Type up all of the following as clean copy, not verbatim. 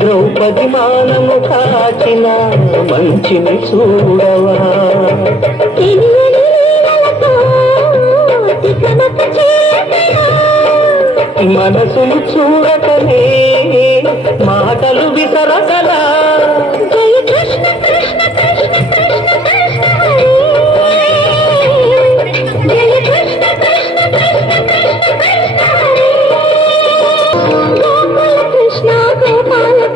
ద్రౌపది మానము కాచిన మంచిని చూడవా మనసును చూడకనే మాటలు విసరగలా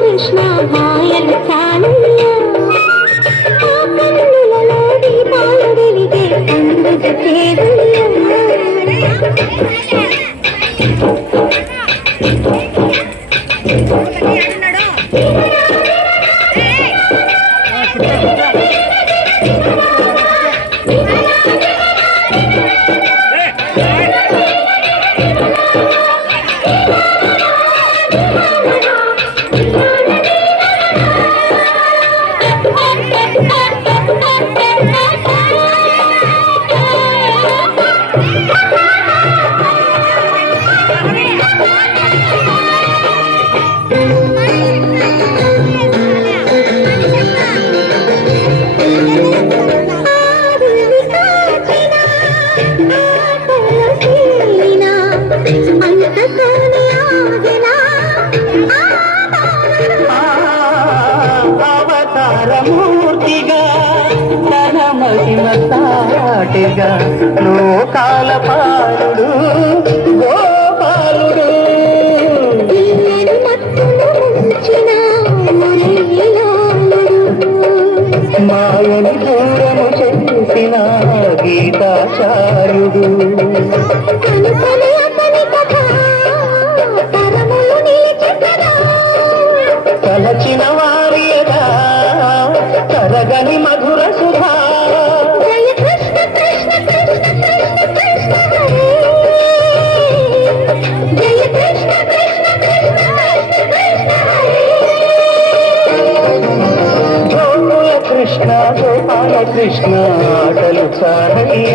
కృష్ణ మాయలు చాలయ్య కన్నులలో దీపాలు వెలిగే అందుకు చేదయ్య అవతారమూర్తిగా తన మహిమ సాటిగా లోకాల పాలుడు గోపాలుడు మాయని దూరము చేసిన గీతాచార్యుడు తలచిన వారియగా తరగని మధుర సుధా గోకుల కృష్ణ గోపాల కృష్ణ ఆటలు సారయ్య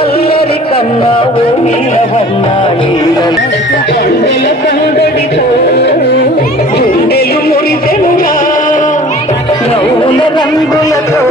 అల్లరి కన్నా ఓ నీలవన్నా ఈల కందడితో గుండెలు మురిసెనుగా నవ్వుల రంగులతో